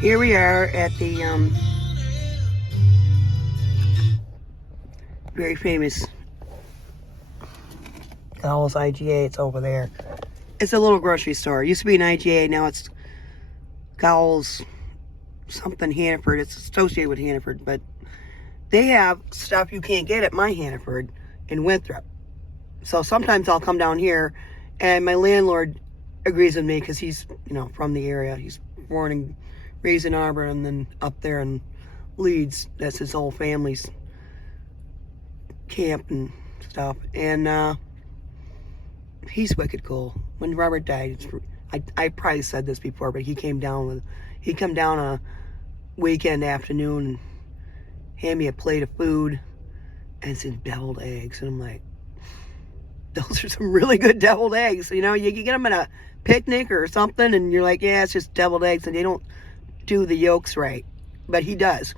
Here we are at the very famous Gowell's IGA. It's over there. It's a little grocery store. It used to be an IGA. Now it's Gowell's something Hannaford. It's associated with Hannaford, but they have stuff you can't get at my Hannaford in Winthrop. So sometimes I'll come down here, and my landlord agrees with me because he's, from the area. He's born and raised in Auburn, and then up there in Leeds. That's his whole family's camp and stuff. And he's wicked cool. When Robert died, I probably said this before, but he come down a weekend afternoon and hand me a plate of food and some deviled eggs, and I'm like, those are some really good deviled eggs. You get them at a picnic or something, and you're like, yeah, it's just deviled eggs, and they don't do the yolks right, but he does.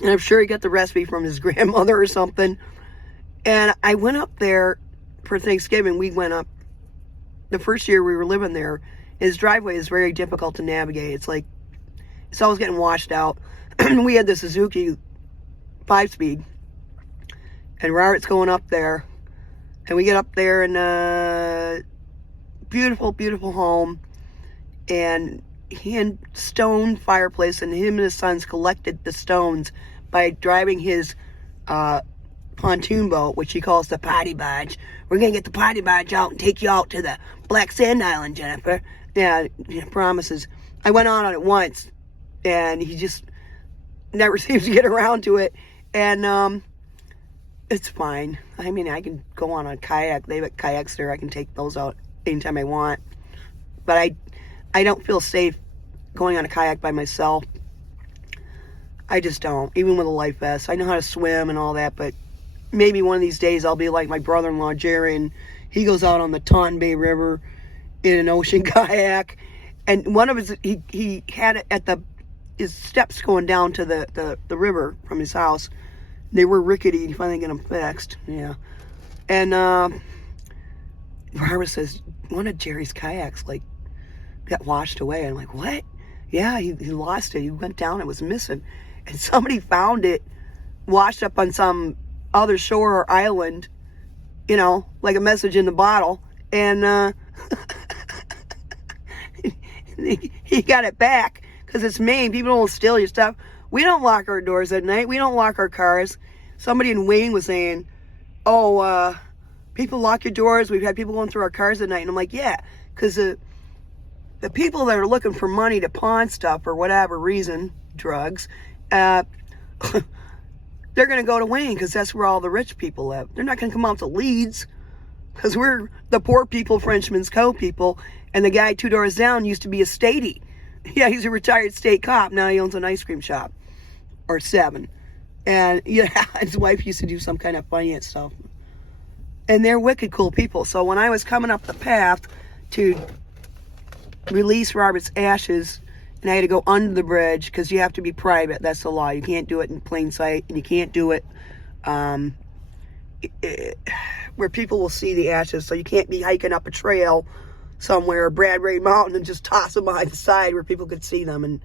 And I'm sure he got the recipe from his grandmother or something. And I went up there for Thanksgiving. We went up the first year we were living there. His driveway is very difficult to navigate. It's like it's always getting washed out. We had the Suzuki 5-speed, and Robert's going up there, and we get up there, and beautiful, beautiful home, and he had stone fireplace, and him and his sons collected the stones by driving his pontoon boat, which he calls the potty barge. We're gonna get the potty barge out and take you out to the Black Sand Island, Jennifer. Yeah, he promises. I went on it once, and he just never seems to get around to it. And it's fine. I mean, I can go on a kayak. They have kayaks there. I can take those out anytime I want. But I don't feel safe going on a kayak by myself. I just don't, even with a life vest. I know how to swim and all that, but maybe one of these days I'll be like my brother-in-law, Jerry, and he goes out on the Taunton Bay River in an ocean kayak. And one of his, he had it at his steps going down to the river from his house. They were rickety. He finally got them fixed. Yeah. And Barbara says, one of Jerry's kayaks, got washed away. I'm like, what? Yeah, he lost it. He went down. It was missing. And somebody found it washed up on some other shore or island, like a message in the bottle. And he got it back because it's Maine. People don't steal your stuff. We don't lock our doors at night. We don't lock our cars. Somebody in Wayne was saying, oh, people lock your doors. We've had people going through our cars at night. And I'm like, yeah, because the people that are looking for money to pawn stuff for whatever reason, drugs, they're going to go to Wayne because that's where all the rich people live. They're not going to come out to Leeds because we're the poor people, Frenchman's Cove people. And the guy 2 doors down used to be a statey. Yeah, he's a retired state cop. Now he owns an ice cream shop. Or 7. And yeah, his wife used to do some kind of finance stuff. And they're wicked cool people. So when I was coming up the path to release Robert's ashes, and I had to go under the bridge because you have to be private. That's the law. You can't do it in plain sight, and you can't do it where people will see the ashes. So you can't be hiking up a trail somewhere, Bradbury Mountain, and just toss them behind the side where people could see them, and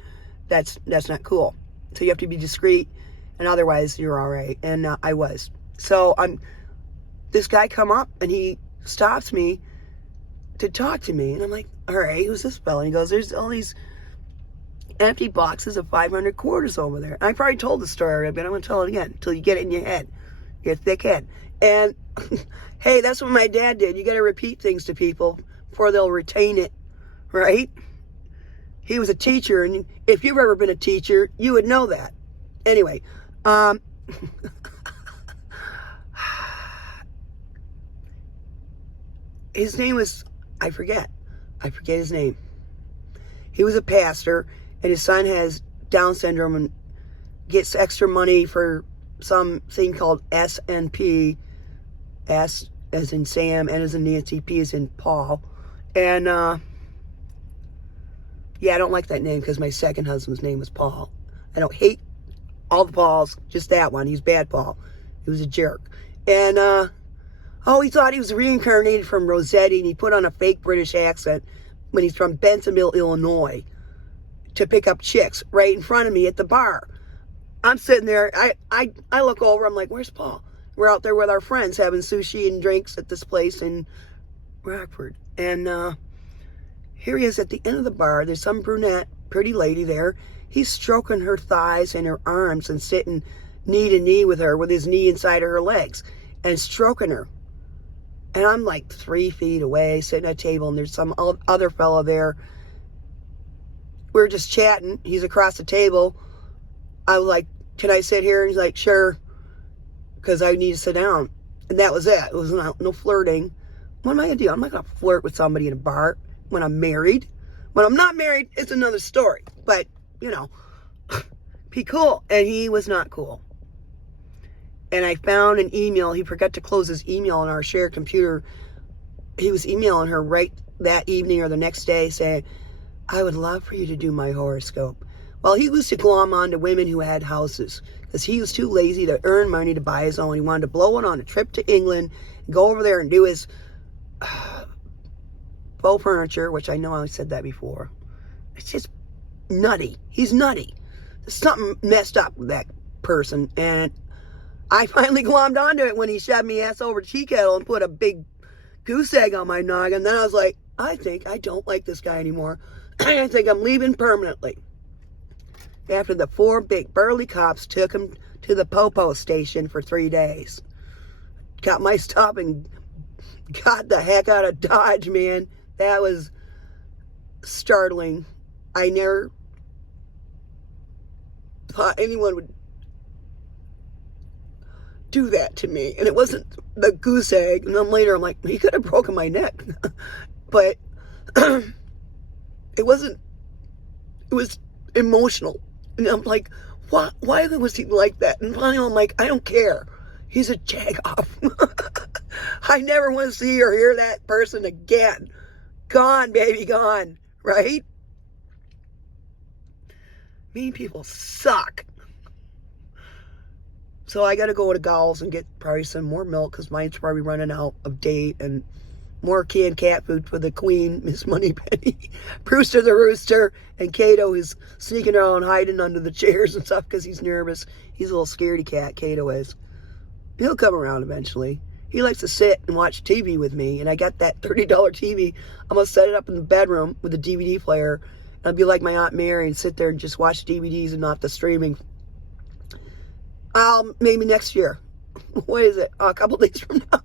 that's not cool. So you have to be discreet, and otherwise you're all right. And I was. So this guy come up, and he stops me to talk to me, and I'm like, all right, who's this fella? And he goes, there's all these empty boxes of 500 quarters over there. And I probably told the story already, but I'm going to tell it again until you get it in your head, your thick head. And hey, that's what my dad did. You got to repeat things to people before they'll retain it, right? He was a teacher, and if you've ever been a teacher, you would know that. Anyway, his name was, I forget his name. He was a pastor, and his son has Down syndrome and gets extra money for some thing called SNP. S as in Sam, N as in Nancy, P as in Paul. And yeah, I don't like that name because my second husband's name was Paul. I don't hate all the Pauls, just that one. He's bad Paul. He was a jerk. And he thought he was reincarnated from Rossetti, and he put on a fake British accent when he's from Bentonville, Illinois. to pick up chicks right in front of me at the bar. I'm sitting there. I look over. I'm like, where's Paul? We're out there with our friends having sushi and drinks at this place in Rockford. And here he is at the end of the bar. There's some brunette, pretty lady there. He's stroking her thighs and her arms and sitting knee to knee with her with his knee inside of her legs and stroking her. And I'm like 3 feet away sitting at a table, and there's some other fellow there. We're just chatting. He's across the table. I was like, can I sit here? And he's like, sure, because I need to sit down. And that was it. It was no flirting. What am I going to do? I'm not going to flirt with somebody in a bar when I'm married. When I'm not married, it's another story. But, you know, be cool. And he was not cool. And I found an email. He forgot to close his email on our shared computer. He was emailing her right that evening or the next day saying, I would love for you to do my horoscope. Well, he used to glom on to women who had houses because he was too lazy to earn money to buy his own. He wanted to blow it on a trip to England, go over there and do his faux furniture, which I know I said that before. It's just nutty. He's nutty. There's something messed up with that person. And I finally glommed onto it when he shoved me ass over tea kettle and put a big goose egg on my noggin. Then I was like, I think I don't like this guy anymore. I think I'm leaving permanently. After the 4 big burly cops took him to the Popo station for 3 days. Got my stuff and got the heck out of Dodge, man. That was startling. I never thought anyone would do that to me. And it wasn't the goose egg. And then later I'm like, he could have broken my neck. But it wasn't, it was emotional. And I'm like, why was he like that? And finally I'm like, I don't care. He's a jag-off. I never want to see or hear that person again. Gone, baby, gone. Right? Mean people suck. So I got to go to Gowls and get probably some more milk because mine's probably running out of date, and more canned cat food for the queen, Miss Moneypenny, Brewster the rooster, and Cato is sneaking around hiding under the chairs and stuff because he's nervous. He's a little scaredy cat, Cato is. He'll come around eventually. He likes to sit and watch TV with me, and I got that $30 TV. I'm going to set it up in the bedroom with a DVD player, and I'll be like my Aunt Mary and sit there and just watch DVDs and not the streaming. Maybe next year. What is it? A couple days from now.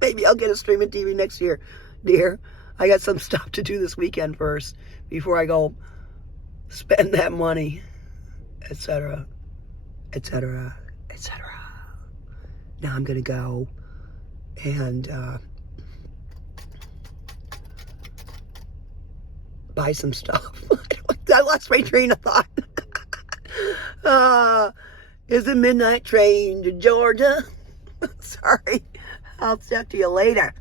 Maybe I'll get a streaming TV next year, dear. I got some stuff to do this weekend first before I go spend that money, etc., etc., etc. Now I'm going to go and buy some stuff. I lost my train of thought. Is the midnight train to Georgia? Sorry. I'll talk to you later.